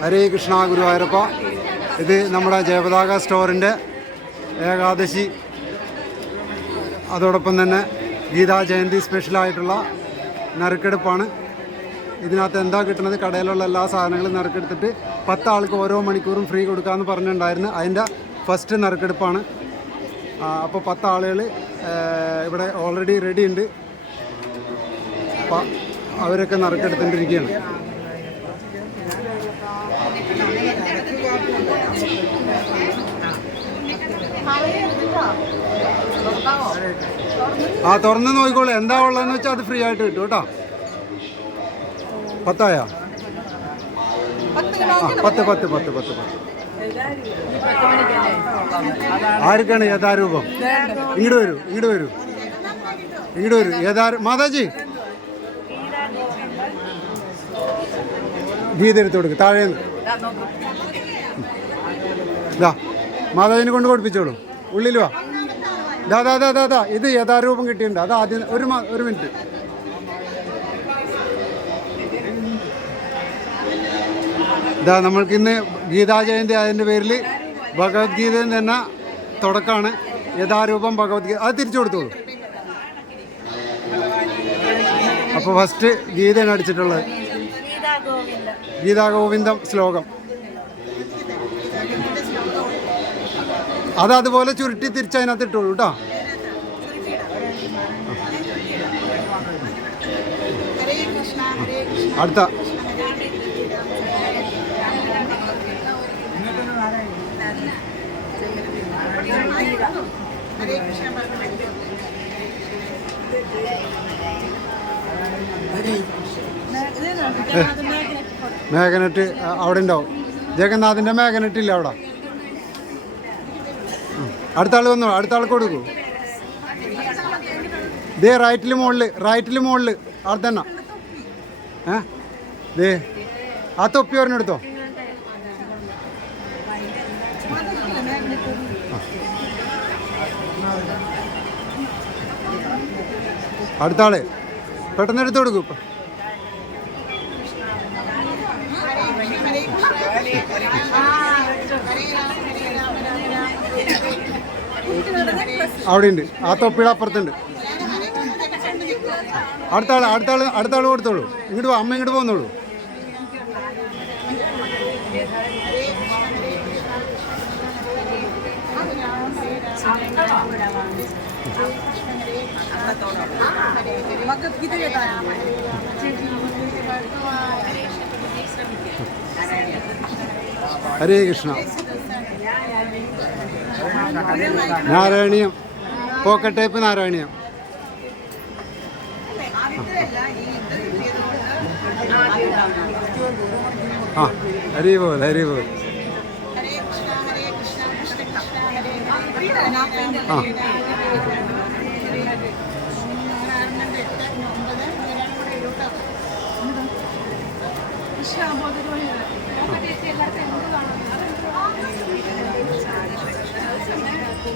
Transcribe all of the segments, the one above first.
ഹരേ കൃഷ്ണ ഗുരുവായൂരപ്പ. ഇത് നമ്മുടെ ജയപതാക സ്റ്റോറിന്റെ ഏകാദശി. അതോടൊപ്പം തന്നെ ഗീതാ ജയന്തി സ്പെഷ്യലായിട്ടുള്ള നറുക്കെടുപ്പാണ്. ഇതിനകത്ത് എന്താ കിട്ടുന്നത്? കടയിലുള്ള എല്ലാ സാധനങ്ങളും നറുക്കെടുത്തിട്ട് പത്ത് ആൾക്ക് ഓരോ മണിക്കൂറും ഫ്രീ കൊടുക്കാമെന്ന് പറഞ്ഞിട്ടുണ്ടായിരുന്നു. അതിന്റെ ഫസ്റ്റ് നറുക്കെടുപ്പാണ്. അപ്പോൾ പത്ത് ആളുകൾ ഇവിടെ ഓൾറെഡി റെഡി ഉണ്ട്. അപ്പോൾ അവരൊക്കെ നറുക്കെടുത്തുകൊണ്ടിരിക്കുകയാണ് ആ തുറന്ന് നോക്കിക്കോളൂ. എന്താ ഉള്ളതെന്ന് വെച്ചാൽ അത് ഫ്രീ ആയിട്ട് കിട്ടും കേട്ടോ. പത്തായോ? പത്ത് പത്ത് പത്ത് പത്ത് പത്ത്. ആർക്കാണ് യഥാരൂപം? ഇങ്ങോട്ട് വരൂ ഇങ്ങോട്ട് വരൂ. ഇങ്ങോട്ട് വരൂ. യഥാ മാതാജി. ഗീത കൊടുക്കും കൊടുക്ക് താഴെ ഇതാ മാതാവിനെ കൊണ്ട് കൊടുപ്പിച്ചോളൂ ഉള്ളിൽ വാ. ദാ ദാ ദാ ദാ ദാ ഇത് യഥാരൂപം കിട്ടിയിട്ടുണ്ട്. അത് ആദ്യം ഒരു ഒരു മിനിറ്റ്. ഇതാ നമ്മൾക്ക് ഇന്ന് ഗീതാ ജയന്തി അതിന്റെ പേരിൽ ഭഗവത്ഗീത തന്നെ തുടക്കമാണ്. യഥാരൂപം ഭഗവത്ഗീത അത് തിരിച്ചു കൊടുത്തോളൂ. അപ്പോൾ ഫസ്റ്റ് ഗീതയാണ് അടിച്ചിട്ടുള്ളത്. ഗീതാ ഗോവിന്ദം ശ്ലോകം. അത് അതുപോലെ ചുരുട്ടി തിരിച്ച് അതിനകത്ത് ഇട്ടോളൂ കേട്ടോ. അടുത്ത. മേഘനെറ്റ് അവിടെ ഉണ്ടാവും. ജഗന്നാഥിന്റെ മേഘനെറ്റ് ഇല്ല അവിടെ. അടുത്ത ആൾ വന്നോ അടുത്ത ആൾക്ക് കൊടുക്കൂ. ദേ റൈറ്റിൽ മുകളിൽ റൈറ്റിൽ മുകളിൽ അവിടെ തന്നെ ഏ? ദേ ആ തൊപ്പി ഒരെണ്ണെടുത്തോ അടുത്ത ആൾ പെട്ടെന്ന് എടുത്തു കൊടുക്കൂ. അവിടെ ഉണ്ട് ആ തൊപ്പിയുടെ അപ്പുറത്തുണ്ട്. അടുത്ത ആൾ അടുത്ത ആൾ അടുത്ത ആൾ കൊടുത്തോളൂ. ഇങ്ങോട്ട് അമ്മ ഇങ്ങോട്ട് പോന്നോളൂ. Hare Krishna. Narayaneeyam. Pocket type Narayaniyam. ആ ഹരി പോൽ ഹരി ഹരേ ആ.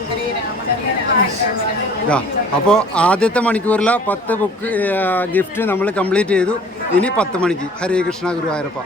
ഹരേ രാമ ഹരേ രാമ ഇതാ അപ്പോൾ ആദ്യത്തെ മണിക്കൂറിലെ പത്ത് ബുക്ക് ഗിഫ്റ്റ് നമ്മൾ കംപ്ലീറ്റ് ചെയ്തു. ഇനി പത്ത് മണിക്ക്. ഹരേ കൃഷ്ണ ഗുരുവായൂരപ്പ.